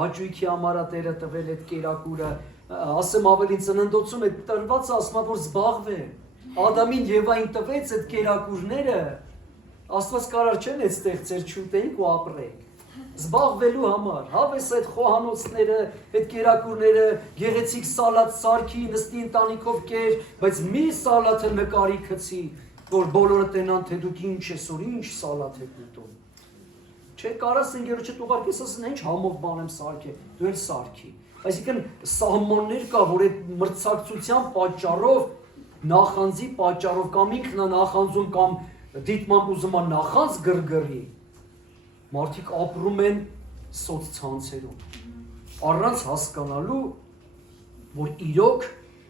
հաճույքի համար է Տերը տվել այդ կերակուրը, ասեմ ավելի ծննդոցում այդ տրված ասում է, որ զբաղվեն, Ադամին Եվային տվեց այդ կերակուրները, Աստված կարար չեն այդ ստեղծեր չուտեինք ու ապրենք, զբաղվելու համար, հավես այդ խոհանոցները, այդ կերակուրները, գեղեցիկ սալատ սարքի, նստի ընտանիքով կեր, բայց մի սալաթը նկարի գցի, որ բոլորը տենան, թե դուք ինչ ես որ, ինչ սալաթ եք ուտում։ Չէ, կարաս ընկերոջդ ուղարկես, ասեն, ինչ համով բան եմ սարքել, դու էլ սարքի։ Այսինքն սահմաններ կա, որ այդ մրցակցության պատճառով, նախանձի պատճառով կամ ինքն է նախանձում կամ դիտմամբ ուզում է նախանձ գրգռի, մարդիկ ապրում են սոցցանցերում, առանց հասկանալու, որ իրոք,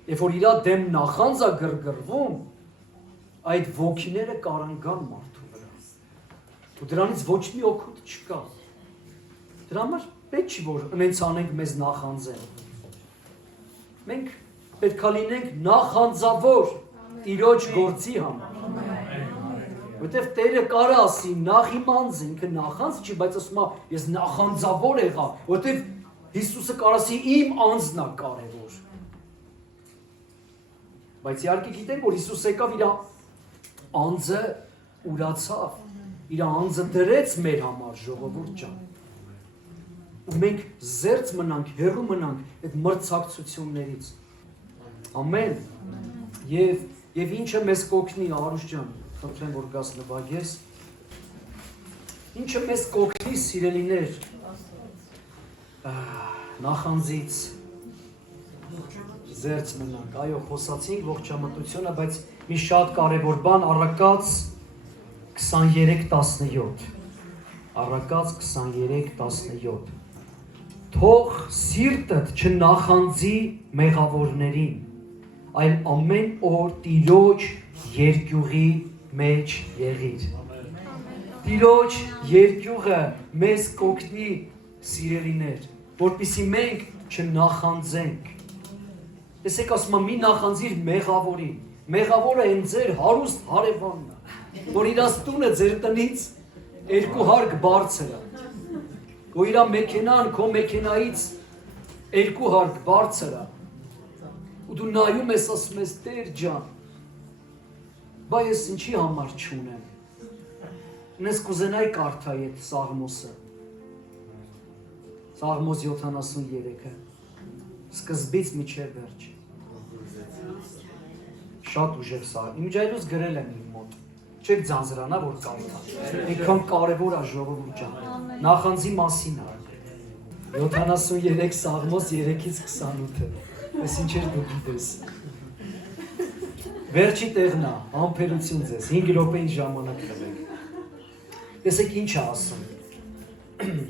երբ որ իրա դեմ նախանձ է գրգռվում, այդ ոգիները կարան մարդու վրա, ու դրանից ոչ մի օգուտ չկա, դրա համար պետք չի, որ ընենց անենք մեզ նախանձեն, մենք պետք է լինենք նախանձավոր Տիրոջ գործի համար, որտեվ Տերը կարա ասի նախ իմ անձը, ինքը նախանձ չի, բայց ասում է ես նախանձավոր եղա, որտեվ Հիսուսը կարա ասի իմ անձն է կարևոր։ Բայց իհարկե գիտենք, որ Հիսուս եկավ իր անձը ուրացավ, իր անձը դրեց մեր համար ժողովուրդ ջան։ Ու մենք զերծ մնանք, հեռու մնանք այդ մրցակցություններից։ Ամեն։ Եվ ինչը մեզ կօգնի, Արուշ ջան, խնդրեմ, որ գաս նվագես, ինչը մեզ կօգնի, սիրելիներ, նախանձից զերծ մնանք, այո, խոսացինք ողջամտությունը, բայց մի շատ կարևոր բան, Առակաց 23:17, Առակաց 23:17, թող սիրտդ չնախանձի մեղավորներին, այլ ամեն օր Տիրոջ երկյուղի մեջ եղիր։ Տիրոջ երկյուղը մեզ կօգնի, սիրելիներ, որպեսզի մենք չնախանձենք։ Տեսեք, ասում եմ, մի նախանձիր մեղավորին։ Մեղավորը այն ձեր հարուստ հարևանն է, որ իր տունը ձեր տնից երկու հարկ բարձր է, որ իրա մեքենան քո մեքենայից երկու հարկ բարձր է, ու դու նայում ես ասում ես Տեր ջան, բա ես ինչի համար չունեմ, նես կուզենայի կարդայի այդ Սաղմոսը, Սաղմոս 73-ը, սկզբից մինչև վերջ, շատ ուժեղ սա, իմ ջայլուս գրել եմ իմ մոտ, չեք ձանձրանա, որ կարդա, ինքան կարևոր է ժողովուրդ ջան, նախանձի մասին է, 73 Սաղմոս 3-ից 28-ը, ես ինչեր դու գիտես, վերջի տեղն է, համբերություն ձեզ, 5 րոպեին ժամանակ տվեք, տեսեք ինչ է ասում,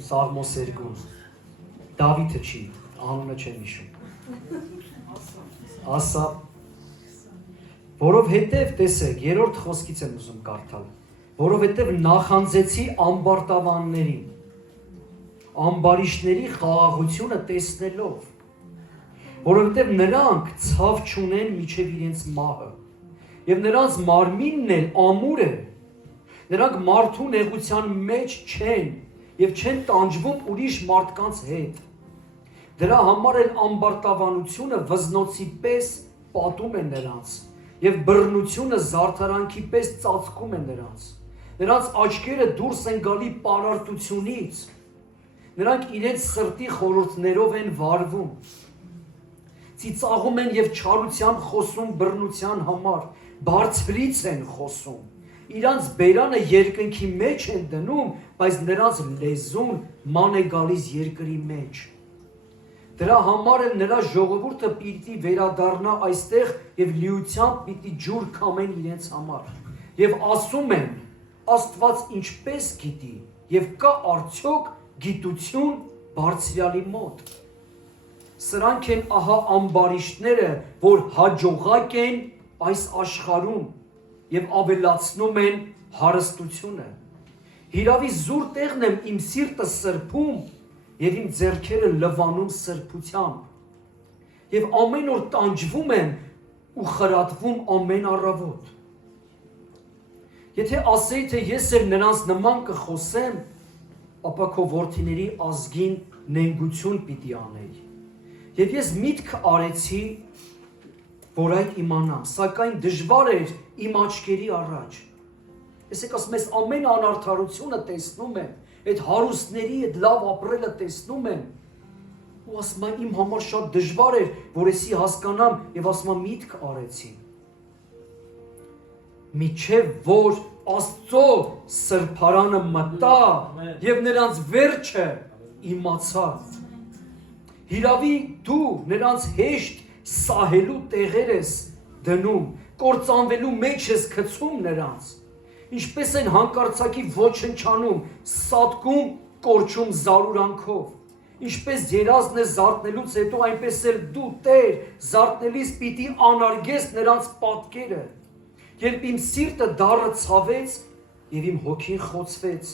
Սաղմոս 2, Դավիթը չի, անունը չեմ հիշում, ասա, որովհետև տեսեք, երրորդ խոսքից եմ ուզում կարդալ, որովհետև նախանձեցի ամբարտավաններին, ամբարիշների խաղաղությունը տեսնելով, որովհետև նրանք ցավ չունեն միջև իրենց մահը, եւ նրանց մարմինն էլ ամուր է, նրանք մարդու նեղության մեջ չեն եւ չեն տանջվում ուրիշ մարդկանց հետ, դրա համար էլ ամբարտավանությունը վզնոցի պես պատում է նրանց, եւ բռնությունը զարդարանքի պես ծածկում է նրանց աչքերը դուրս են գալի պարարտությունից, նրանք իրենց սրտի խորհուրդներով են վարվում, ծիծաղում են եւ չարությամբ խոսում բռնության համար, բարձրից են խոսում, իրանց բերանը երկնքի մեջ են դնում, բայց նրանց լեզուն ման է գալիս երկրի մեջ, դրա համար էլ նրա ժողովուրդը պիտի վերադառնա այստեղ եւ լիությամբ պիտի ջուր քամեն իրենց համար, եւ ասում են, Աստված ինչպես գիտի, եւ կա արդյոք գիտություն բարձրյալի մոտ, սրանք են ահա ամբարիշտները, որ հաջողակ են այս աշխարհում եւ ավելացնում են հարստությունը, հիրավի զուր տեղն եմ իմ սիրտը սրբում եւ իմ ձեռքերը լվանում սրբությամբ եւ ամեն օր տանջվում եմ ու խրատվում ամեն առավոտ, եթե ասեի, թե ես էլ նրանց նման կխոսեմ, ապա քո որդիների ազգին նենգություն պիտի անեի, եւ ես միտք արեցի, որ այդ իմանամ, սակայն դժվար էր իմ աչքերի առաջ, եսեք ասում ես ամեն անարդարությունը տեսնում եմ, այդ հարուստների այդ լավ ապրելը տեսնում եմ, ու ասում եմ իմ համար շատ դժվար էր, որ եսի հասկանամ եւ ասում եմ միտք արեցի, միջև որ Աստծո սրբարանը մտա եւ նրանց վերջը իմացա, հիրավի դու նրանց հեշտ սահելու տեղեր ես դնում, կործանվելու մեջ ես գցում նրանց, ինչպես են հանկարծակի ոչնչանում, սատկում, կորչում զարուրանքով, ինչպես երազն է զարթնելուց հետո, այնպես էլ դու Տեր զարթնելիս պիտի անարգես նրանց պատկերը, երբ իմ սիրտը դառը ցավեց եւ իմ հոգին խոցվեց,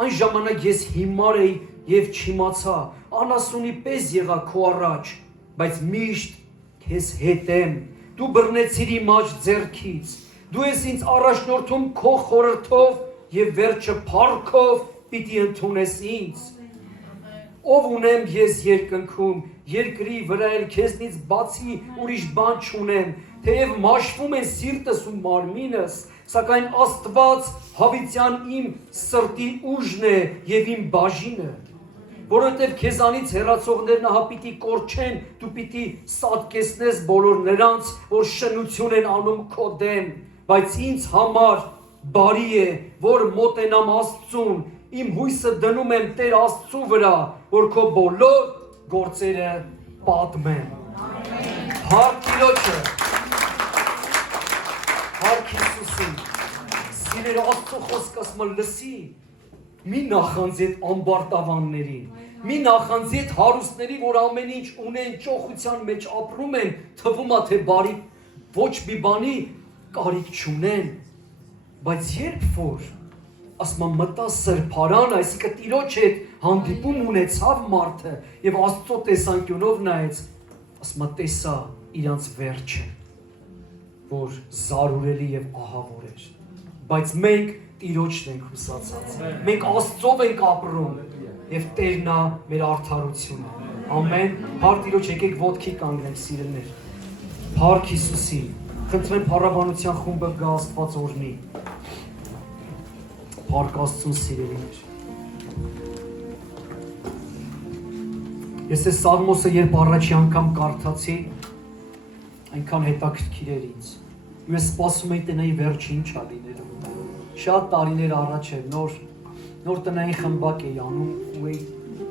այն ժամանակ ես հիմար էի եւ չիմացա, անասունի պես եղա քո առաջ, բայց միշտ քեզ հետ եմ, դու բռնեցիր իմ աջ ձեռքից, դու ես ինձ առաջնորդում քո խորհրդով եւ վերջը փառքով պիտի ընդունես ինձ, ով ունեմ ես երկնքում, երկրի վրա էլ քեզնից բացի ուրիշ բան չունեմ, թեև մաշվում են սիրտս ու մարմինս, սակայն Աստված հավիտյան իմ սրտի ուժն է եւ իմ բաժինը, որովհետև քեզանից հեռացողներն ահա պիտի կորչեն, դու պիտի սատկեցնես բոլոր նրանց, որ շնություն են անում քո դեմ, բայց ինձ համար բարի է, որ մոտենամ Աստծուն, իմ հույսը դնում եմ Տեր Աստծու վրա, որ քո բոլոր գործերը պատմեմ։ Փառք Տիրոջը, փառք Հիսուսին, սիրել Աստծո խոսքը ասում է լսի, մի նախանձի այդ ամբարտավաններին, մի նախանձի այդ հարուստների, որ ամեն ինչ ունեն, ճոխության մեջ ապրում են, թվում է թե բարի ոչ մի բանի կարիք չունեն, բայց երբ որ ասում եմ մտա սրբարան, այսինքն Տիրոջ հետ հանդիպում ունեցավ մարդը եւ Աստծո տեսանկյունով նայեց, ասում եմ տեսա իրանց վերջը, որ զարուրելի եւ ահավոր էր, բայց մենք Տիրոջն ենք հուսացած։ Մենք Աստծով ենք ապրում եւ Տերն է մեր արդարությունը։ Ամեն։ Փառք Տիրոջ, եկեք ոտքի կանգնենք սիրելիներ։ Փառք Հիսուսի։ Խնդրեմ փառաբանության խումբը գա Աստված օրհնի։ Փառք Աստծուն սիրելիներ։ Ես այս Սաղմոսը երբ առաջի անգամ կարդացի, այնքան հետաքրքիր էր ինձ։ Ես սպասում էի տնայի վերջը ինչ ա լինելու։ Շատ տարիներ առաջ էր, նոր տնային խմբակ էի անում ու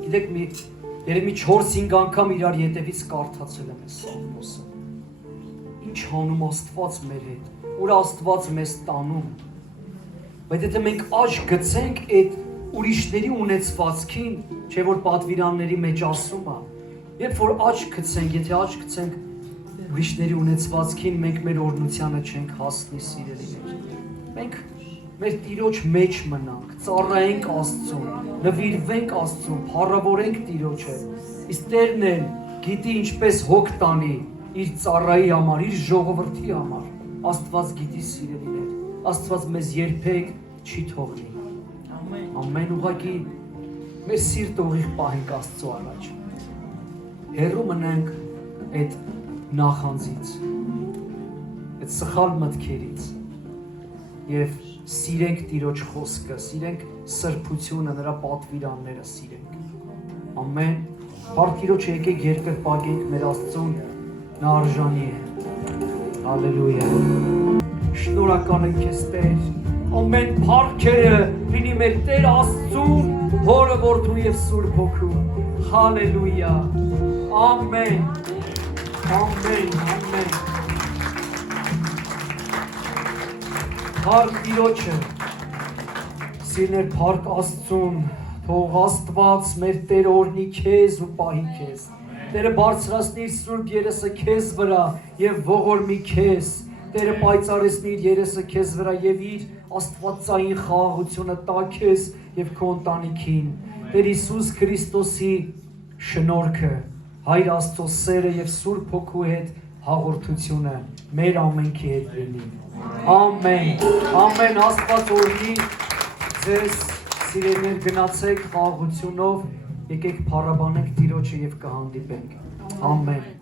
գիտեք երևի 4-5 անգամ իրար ետևից կարդացել եմ այս Սաղմոսը։ Ինչ անում Աստված մեր հետ, ուր Աստված մեզ տանում։ Բայց եթե մենք աչք գցենք այդ ուրիշների ունեցվածքին, չէ որ պատվիրանների մեջ ասում է, երբ որ աչք գցենք, եթե աչք գցենք ուրիշների ունեցվածքին, մենք մեր օրհնությանը չենք հասնի սիրելիներ։ Մենք մեր Տիրոջ մեջ մնանք, ծառայենք Աստծուն, նվիրվենք Աստծուն, փառավորենք Տիրոջը։ Իսկ Տերն էլ գիտի ինչպես հոգ տանի իր ծառայի համար, իր ժողովրդի համար։ Աստված գիտի սիրելիներ, Աստված մեզ երբեք չի թողնի։ Ամեն ուղղակի մեր սիրտը ուղիղ պահենք Աստծո առաջ։ Հեռու մնանք այդ նախանձից, այդ սխալ մտքերից եւ սիրենք Տիրոջ խոսքը, սիրենք սրբությունը, նրա պատվիրանները սիրենք։ Ամեն։ Փառք Տիրոջը, եկեք երկրպագենք մեր Աստծուն, նա արժանի է։ Հալելույա։ Շնորհակալ ենք քեզ Տեր։ Ամեն փառքերը լինի մեր Տեր Աստծուն, Հորը, Որդուն եւ Սուրբ Հոգու։ Հալելույա։ Ամեն։ Ամեն, ամեն։ Փառք Տիրոջը, սիրներ փառք Աստծուն, թող Աստված մեր Տեր օրհնի քեզ ու պահի քեզ։ Տերը բարձրացնի իր սուրբ երեսը քեզ վրա եւ ողորմի քեզ։ Տերը պայծառեցնի իր երեսը քեզ վրա եւ իր աստվածային խաղաղությունը տա քեզ եւ քո ընտանիքին։ Տեր Հիսուս Քրիստոսի շնորհքը, Հայր Աստծո սերը եւ Սուրբ Հոգու հետ հաղորդությունը մեր ամենքի հետ լինի։ Ամեն։ Ամեն Աստված օրհնի ձեզ սիրելիներ, գնացեք խաղաղությունով, եկեք փառաբանենք Տիրոջը եւ կհանդիպենք։ Ամեն։